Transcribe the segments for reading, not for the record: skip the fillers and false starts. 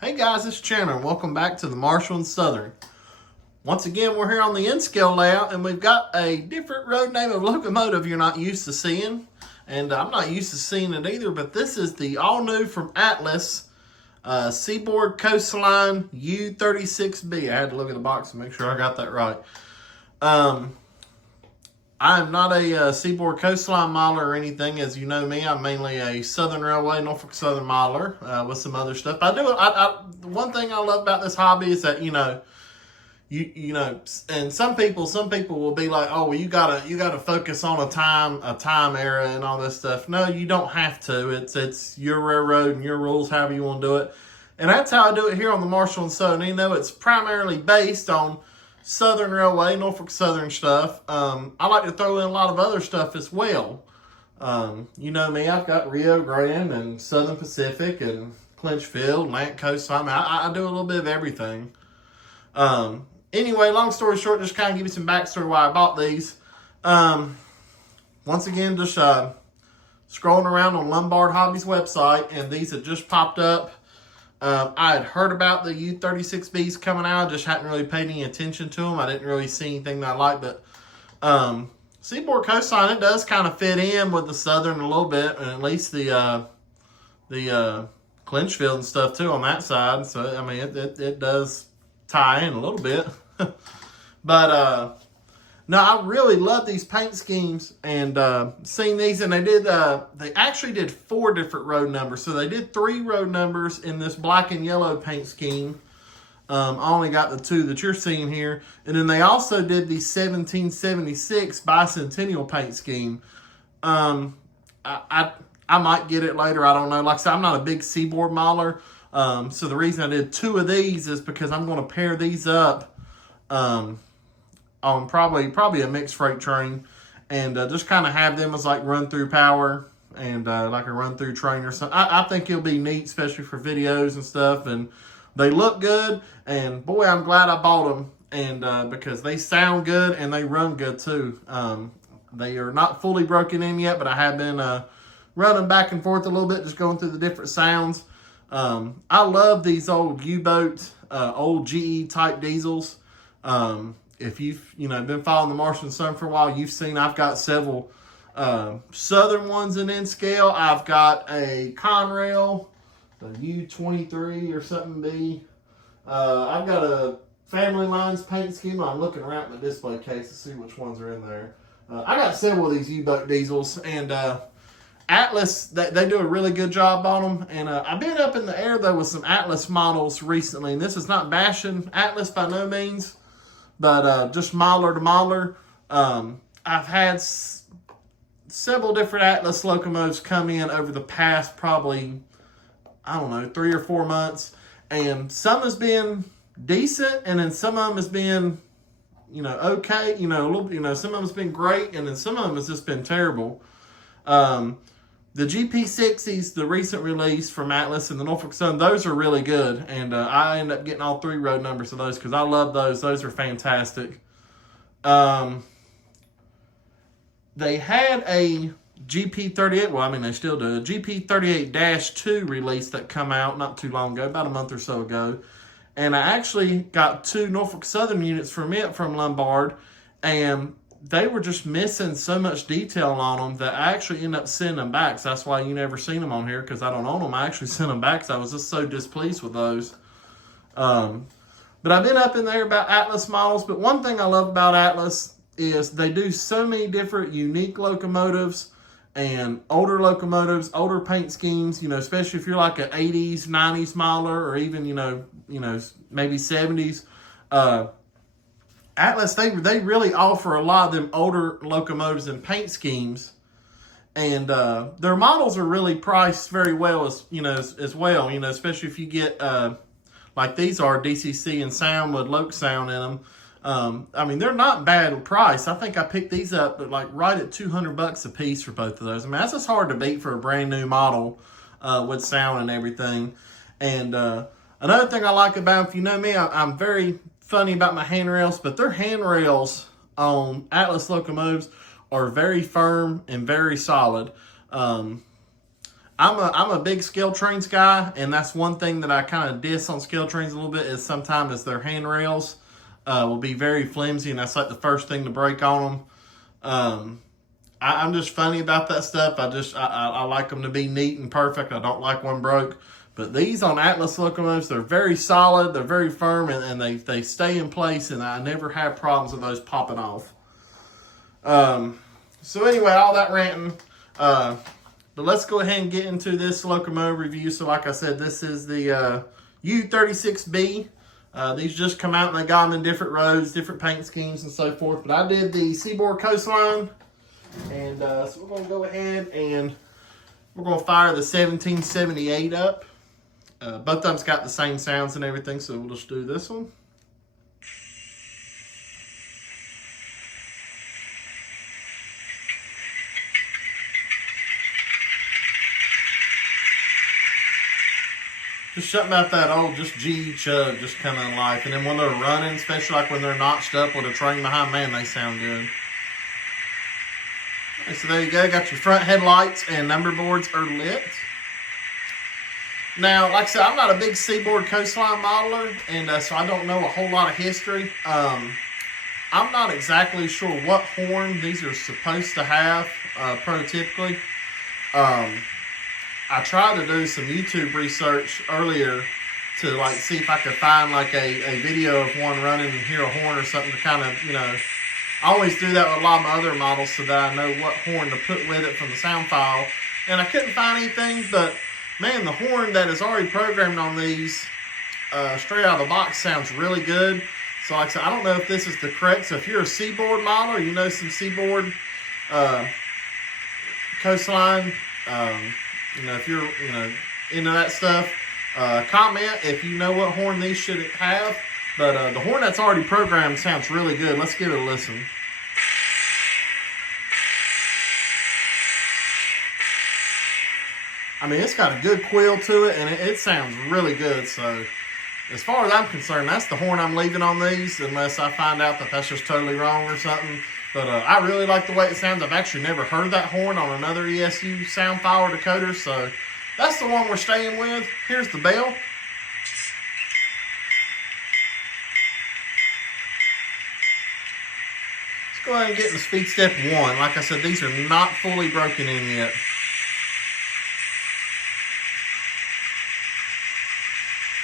Hey guys, it's Chandler and welcome back to the Marshall and Southern. Once again, we're here on the SCL layout and we've got a different road name of locomotive you're not used to seeing. And I'm not used to seeing it either, but this is the all new from Atlas Seaboard Coastline U36B. I had to look at the box and make sure I got that right. I'm not a Seaboard Coastline miler or anything. As you know me, I'm mainly a Southern Railway, Norfolk Southern miler with some other stuff. One thing I love about this hobby is that, you know, and some people will be like, oh, well, you gotta focus on a time era and all this stuff. No, you don't have to. It's your railroad and your rules, however you want to do it. And that's how I do it here on the Marshall and Southern. You know, it's primarily based on Southern Railway, Norfolk Southern stuff. I like to throw in a lot of other stuff as well. You know me, I've got Rio Grande and Southern Pacific and Clinchfield, Lant Coast. I mean, I do a little bit of everything. Anyway, long story short, just kind of give you some backstory why I bought these. Once again, just scrolling around on Lombard Hobbies website, and these had just popped up. I had heard about the U36Bs coming out. I just hadn't really paid any attention to them. I didn't really see anything that I liked, but Seaboard Coastline, it does kind of fit in with the Southern a little bit, and at least the Clinchfield and stuff too on that side. So, I mean, it does tie in a little bit. But no, I really love these paint schemes, and seeing these, and they actually did 4 different road numbers. So they did 3 road numbers in this black and yellow paint scheme. I only got the 2 that you're seeing here. And then they also did the 1776 bicentennial paint scheme. I might get it later. I don't know. Like I said, I'm not a big Seaboard miler. So the reason I did 2 of these is because I'm going to pair these up on probably a mixed freight train, and just kind of have them as like run through power and like a run through train or something. I think it'll be neat, especially for videos and stuff, and they look good, and boy, I'm glad I bought them, and because they sound good and they run good too. They are not fully broken in yet, but I have been running back and forth a little bit, just going through the different sounds. I love these old U-boat, old GE type diesels. If you've been following the Marshall and Southern for a while, you've seen I've got several Southern ones in N-scale. I've got a Conrail, the U23 or something B. I've got a Family Lines paint scheme. I'm looking around the display case to see which ones are in there. I got several of these U-boat diesels, and Atlas, they do a really good job on them. And I've been up in the air, though, with some Atlas models recently. And this is not bashing Atlas by no means, but just miler to miler. I've had several different Atlas locomotives come in over the past probably, I don't know, 3 or 4 months. And some has been decent, and then some of them has been, okay. Some of them has been great, and then some of them has just been terrible. The GP60s, the recent release from Atlas and the Norfolk Southern, those are really good. And I end up getting all 3 road numbers of those because I love those. Those are fantastic. They had a GP38, well, I mean, they still do, a GP38-2 release that come out not too long ago, about a month or so ago. And I actually got 2 Norfolk Southern units from it from Lombard, and they were just missing so much detail on them that I actually ended up sending them back. So that's why you never seen them on here, because I don't own them. I actually sent them back because I was just so displeased with those. But I've been up in there about Atlas models. But one thing I love about Atlas is they do so many different unique locomotives and older locomotives, older paint schemes, especially if you're like an 80s, 90s miler, or even, maybe 70s. Atlas, they really offer a lot of them older locomotives and paint schemes, and their models are really priced very well as well. Especially if you get like these are DCC and Sound with Loc Sound in them. I mean, they're not bad price. I think I picked these up at like right at $200 a piece for both of those. I mean, that's just hard to beat for a brand new model with sound and everything. And another thing I like about them, if you know me, I'm very funny about my handrails, but their handrails on Atlas locomotives are very firm and very solid. I'm a big scale trains guy, and that's one thing that I kind of diss on scale trains a little bit is sometimes their handrails will be very flimsy, and that's like the first thing to break on them. I'm just funny about that stuff. I like them to be neat and perfect. I don't like one broke. But these on Atlas locomotives, they're very solid, they're very firm, and they stay in place, and I never have problems with those popping off. So anyway, all that ranting. But let's go ahead and get into this locomotive review. So like I said, this is the U36B. These just come out and they got them in different roads, different paint schemes and so forth. But I did the Seaboard Coastline. And so we're going to go ahead and we're going to fire the 1778 up. Both of them's got the same sounds and everything, so we'll just do this one. Just something about that old G chug just coming in life. And then when they're running, especially like when they're notched up with a train behind, man, they sound good. Okay, so there you go. Got your front headlights and number boards are lit. Now, like I said, I'm not a big Seaboard Coastline modeler, and so I don't know a whole lot of history. I'm not exactly sure what horn these are supposed to have, prototypically. I tried to do some YouTube research earlier to like see if I could find like a video of one running and hear a horn or something to kind of, you know, I always do that with a lot of my other models so that I know what horn to put with it from the sound file. And I couldn't find anything, but man, the horn that is already programmed on these straight out of the box sounds really good. So like I said, I don't know if this is the correct. So if you're a Seaboard modeler, you know some Seaboard Coastline, you know, if you're, you know, into that stuff, comment if you know what horn these should have. But the horn that's already programmed sounds really good. Let's give it a listen. I mean, it's got a good quill to it, and it sounds really good. So as far as I'm concerned, that's the horn I'm leaving on these, unless I find out that that's just totally wrong or something. But I really like the way it sounds. I've actually never heard that horn on another ESU sound file or decoder, so that's the one we're staying with. Here's the bell. Let's go ahead and get into speed step 1. Like I said, these are not fully broken in yet.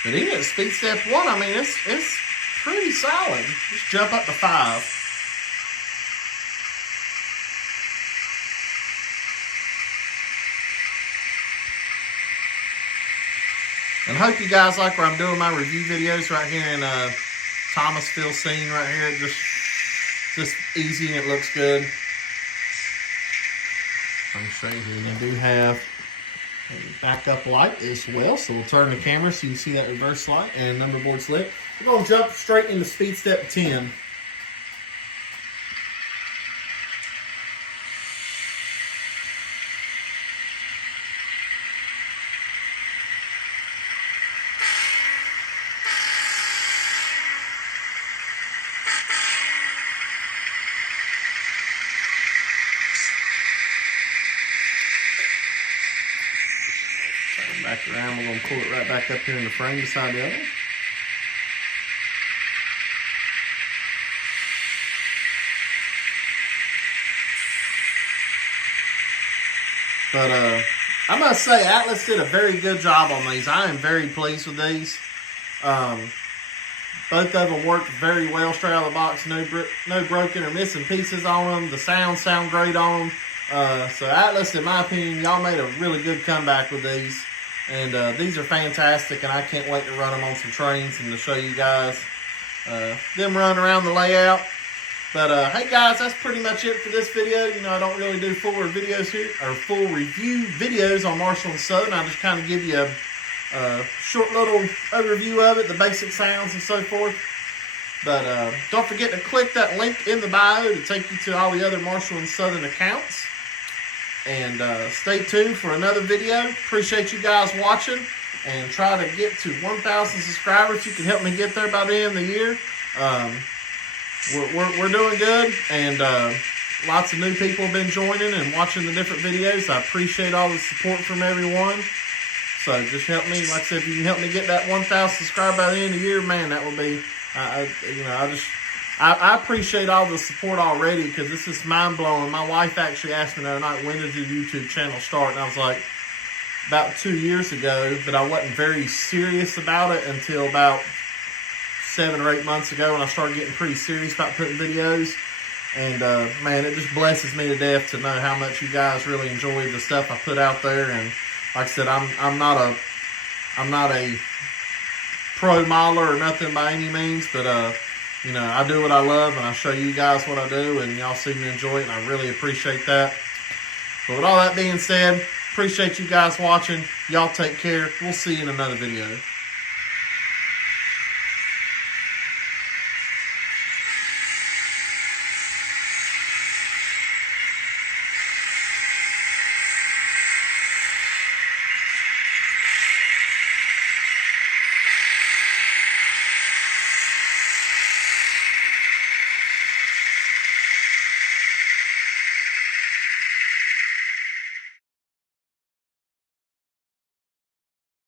But even at speed step 1, I mean, it's pretty solid. Just jump up to 5. And I hope you guys like where I'm doing my review videos right here in Thomasville scene right here. Just easy and it looks good. Let me show you here. They do have a backup light as well. So we'll turn the camera so you can see that reverse light and number board's lit. We're going to jump straight into speed step 10. Back around, we're going to pull it right back up here in the frame beside the other. But I must say, Atlas did a very good job on these. I am very pleased with these. Both of them worked very well straight out of the box. No broken or missing pieces on them. The sound great on them. So Atlas, in my opinion, y'all made a really good comeback with these. And these are fantastic, and I can't wait to run them on some trains and to show you guys them run around the layout. But hey guys, that's pretty much it for this video. You know, I don't really do full videos here, or full review videos on Marshall and Southern. I just kind of give you a short little overview of it, the basic sounds and so forth. But don't forget to click that link in the bio to take you to all the other Marshall and Southern accounts. And stay tuned for another video. Appreciate you guys watching. And try to get to 1,000 subscribers. You can help me get there by the end of the year. We're doing good. And lots of new people have been joining and watching the different videos. I appreciate all the support from everyone. So just help me, like I said, if you can help me get that 1,000 subscribers by the end of the year, man, that would be, I appreciate all the support already, because this is mind blowing. My wife actually asked me the other night, when did your YouTube channel start? And I was like, about 2 years ago, but I wasn't very serious about it until about 7 or 8 months ago when I started getting pretty serious about putting videos. And man, it just blesses me to death to know how much you guys really enjoy the stuff I put out there. And like I said, I'm not a pro modeler or nothing by any means, but you know, I do what I love, and I show you guys what I do, and y'all seem to enjoy it, and I really appreciate that. But with all that being said, appreciate you guys watching. Y'all take care. We'll see you in another video.